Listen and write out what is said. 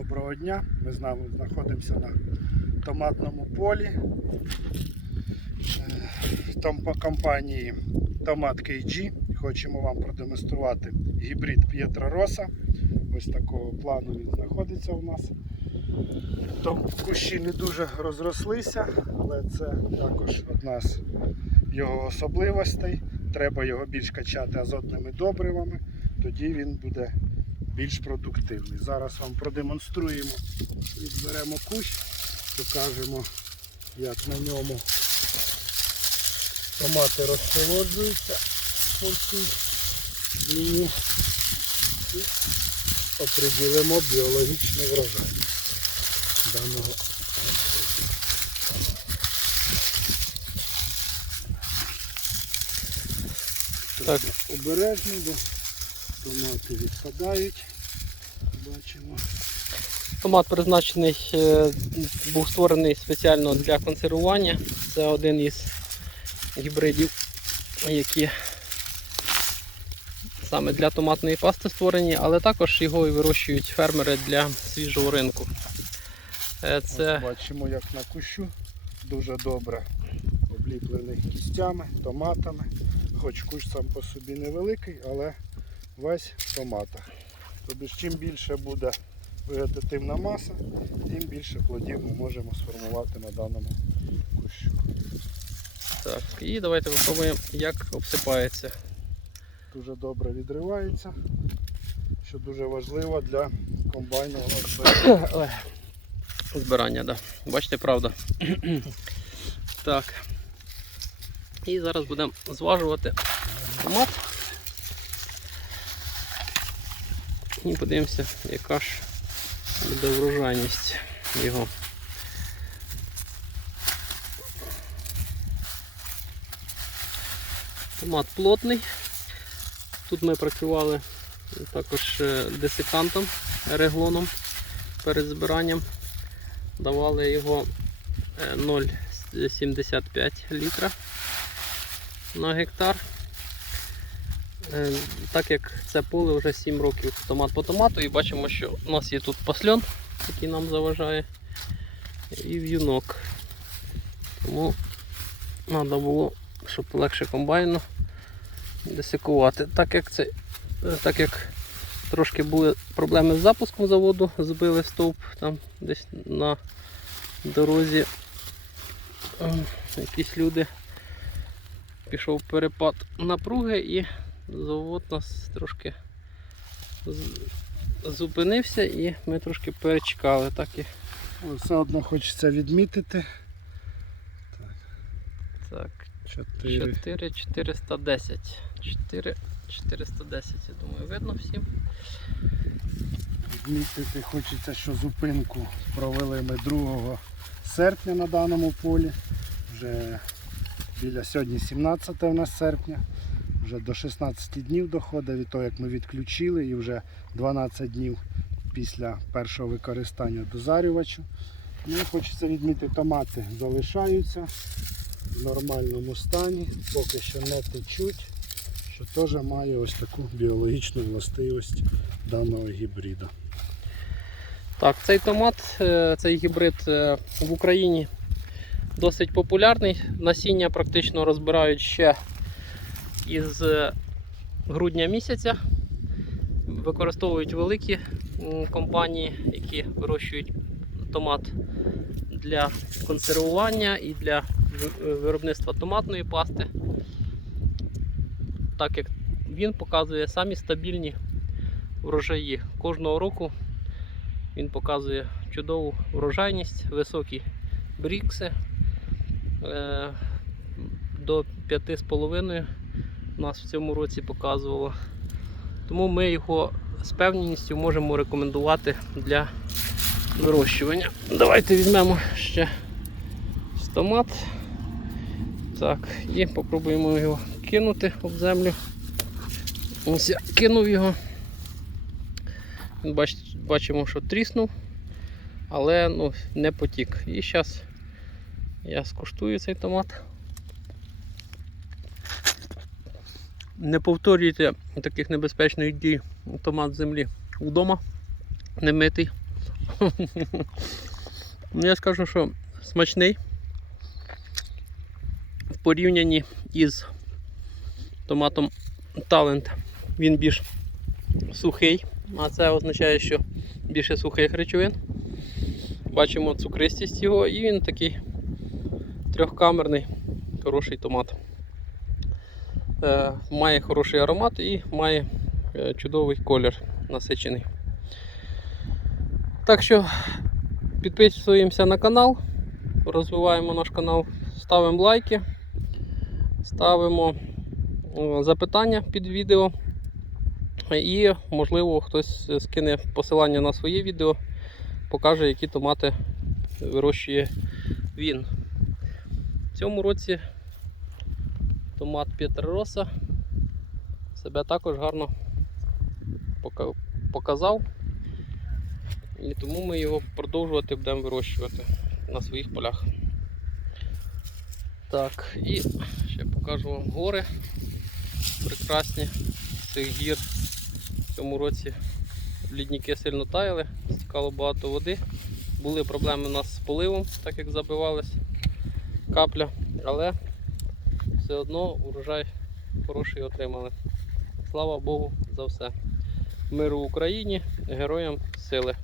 Доброго дня. Ми з нами знаходимося на томатному полі е, в по компанії Томат KG. Хочемо вам продемонструвати гібрид П'єтра Роса. Ось такого плану він знаходиться у нас. Там кущі не дуже розрослися, але це також одна з його особливостей. Треба його більш качати азотними добривами, тоді він буде більш продуктивний. Зараз вам продемонструємо, відберемо кущ, покажемо, як на ньому томати розполоджуються по всій лінії і оприділимо біологічний врожай даного. Так. Обережно, бо томати відпадають. Бачимо. Томат призначений, е, був створений спеціально для консервування. Це один із гібридів, які саме для томатної пасти створені, але також його і вирощують фермери для свіжого ринку. Е, Це Ось бачимо, як на кущу дуже добре обліплений кістями, томатами. Хоч кущ сам по собі невеликий, але весь в томатах. Тобто чим більше буде вегетативна маса, тим більше плодів ми можемо сформувати на даному кущу. так. І давайте попробуємо, як обсипається. Дуже добре відривається, що дуже важливо для комбайнового збирання. Збирання, да. Бачите, правда. так. І зараз будемо зважувати томат. І подивимося, яка ж буде врожайність його. Томат плотний. Тут ми працювали також е, десикантом, реглоном перед збиранням. Давали його е, 0,75 літра на гектар. Е, Так як це поле вже 7 років томат по томату і бачимо, що у нас є тут пасльон, який нам заважає, і в'юнок. Тому треба було, щоб легше комбайну десикувати. Так як це, е, так як трошки були проблеми з запуском заводу, збили стовп там десь на дорозі. Ем, Якісь люди пішов перепад напруги і завод нас трошки зупинився і ми трошки перечекали. Так і Все одно хочеться відмітити. так. 4. 4 410. 4 410, я думаю, видно всім. Відмітити хочеться, що зупинку провели ми 2 серпня на даному полі. Вже біля сьогодні 17 у нас серпня. Вже до 16 днів доходить від того, як ми відключили, і вже 12 днів після першого використання дозарювачу. Ну, хочеться відмітити, томати залишаються в нормальному стані, поки що не течуть, що теж має ось таку біологічну властивість даного гібрида. Так, цей томат, е, цей гібрид е, в Україні досить популярний. Насіння практично розбирають ще із е, грудня місяця. Використовують великі компанії, які вирощують томат для консервування і для виробництва томатної пасти. Так як він показує самі стабільні врожаї кожного року. Він показує чудову врожайність, високі брікси. Е, До 5,5 нас в цьому році показувало. Тому ми його з певністю можемо рекомендувати для вирощування. Давайте візьмемо ще з томат. Так, і попробуємо його кинути об землю. Ось я кинув його. Бач, бачимо, що тріснув, але ну, не потік. І зараз я скуштую цей томат. Не повторюйте таких небезпечних дій томат землі вдома, не митий. Ну, я скажу, що смачний. В порівнянні із томатом Talent він більш сухий, а це означає, що більше сухих речовин. Бачимо цукристість його і він такий трьохкамерний, хороший томат. Е, має хороший аромат і має е, чудовий колір насичений. Так що підписуємося на канал, розвиваємо наш канал, ставимо лайки, ставимо е, запитання під відео. І, можливо, хтось скине посилання на своє відео, покаже, які томати вирощує він. В цьому році томат Пєтерроса себе також гарно показав. І тому ми його продовжувати будемо вирощувати на своїх полях. Так, і ще покажу вам гори прекрасні з цих гір. В цьому році лідники сильно таяли, стікало багато води. Були проблеми у нас з поливом, так як забивалась капля, але все одно урожай хороший отримали. Слава Богу за все. Миру Україні, героям сили.